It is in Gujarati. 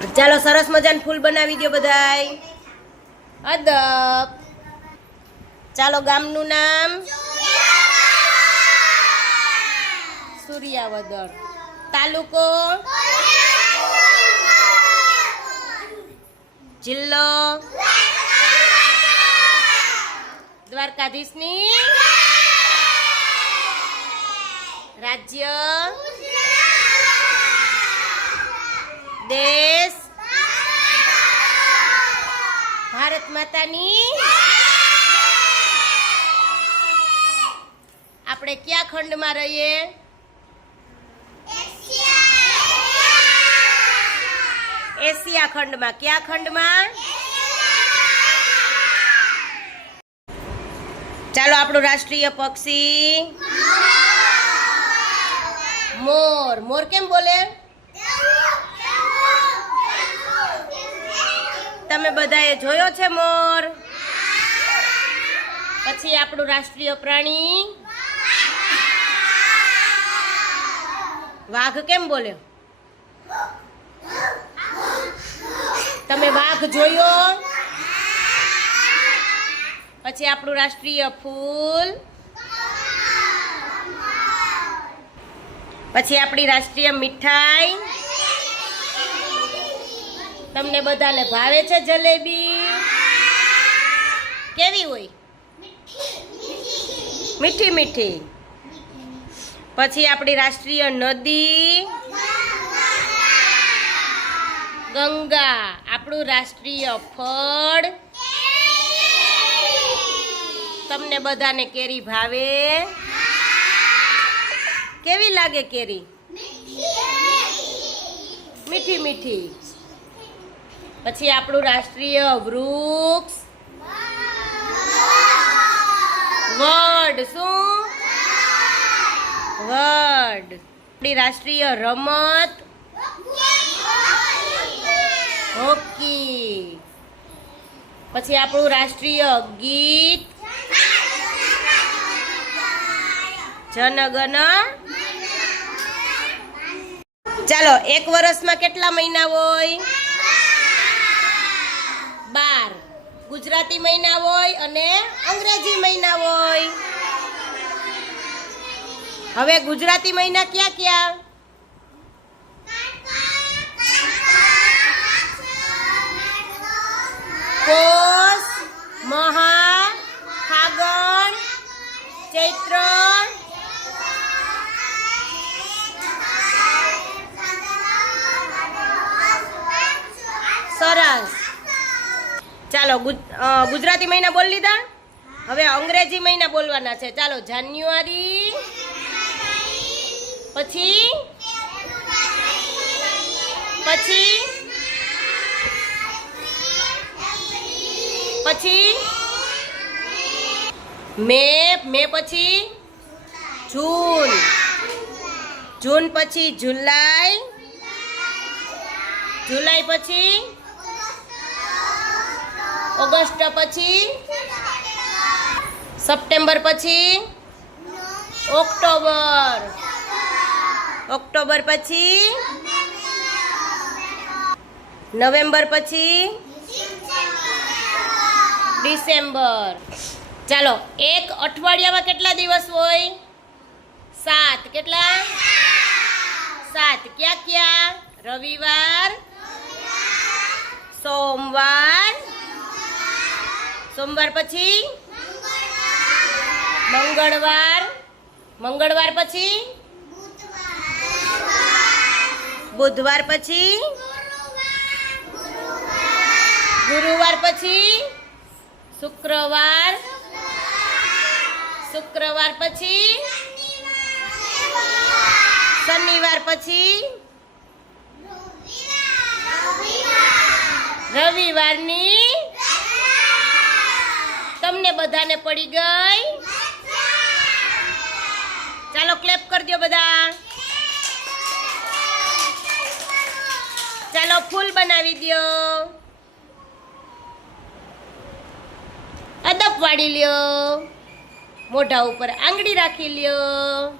ચાલો સરસ મજાનું ફૂલ બનાવી દો બધાય. અદબ. ચાલો ગામનું નામ સૂર્યાવદર. તાલુકો જિલ્લો દ્વારકાધીશની રાજ્ય દેશ ભારત માતાની. આપણે કયા ખંડમાં રહીએ? એશિયા ખંડમાં. કયા ખંડમાં? ચાલો આપણું રાષ્ટ્રીય પક્ષી મોર. મોર કેમ બોલે? તમે બધાએ જોયો છે મોર? પછી આપણું રાષ્ટ્રીય પ્રાણી વાઘ કેમ બોલે? તમે વાઘ જોયો? પછી આપણું રાષ્ટ્રીય ફૂલ, પછી આપણી રાષ્ટ્રીય મીઠાઈ. તમને બધાને ભાવે છે જલેબી? કેવી હોય? મીઠી મીઠી. પછી આપણી રાષ્ટ્રીય નદી ગંગા. આપણું રાષ્ટ્રીય ફળ. તમને બધાને કેરી ભાવે? કેવી લાગે કેરી? મીઠી મીઠી. પછી આપણું રાષ્ટ્રીય વૃક્ષ વડ. શું? વડ. આપણી રાષ્ટ્રીય રમત હોકી. પછી આપણું રાષ્ટ્રીય ગીત જનગણ. ચાલો એક વર્ષમાં કેટલા મહિના હોય? 12. ગુજરાતી મહિના હોય અને અંગ્રેજી મહિના હોય. હવે ગુજરાતી મહિના ક્યાં ક્યાં? પોષ, મહા, ફાગણ, ચૈત્ર, સરસ. ચાલો ગુજરાતી મહિના બોલી લીધા. હવે અંગ્રેજી મહિના બોલવાના છે. ચાલો જાન્યુઆરી, પછી પછી પછી મે. મે પછી જૂન. જૂન પછી જુલાઈ. જુલાઈ પછી ઓગસ્ટ. પછી સપ્ટેમ્બર. પછી ઓક્ટોબર. ઓક્ટોબર પછી નવેમ્બર. પછી ડિસેમ્બર. ચાલો એક અઠવાડિયામાં કેટલા દિવસ હોય? 7. કેટલા? 7. ક્યાં ક્યાં? રવિવાર, સોમવાર. સોમવાર પછી મંગળવાર. મંગળવાર પછી બુધવાર. પછી ગુરુવાર. પછી શુક્રવાર. શુક્રવાર પછી શનિવાર. પછી રવિવારની. તમને બધાને પડી ગઈ? ચાલો ક્લેપ કરી દો બધા. ચાલો ફૂલ બનાવી દો. અદબ વાળી લ્યો. મોઢા ઉપર આંગળી રાખી લ્યો.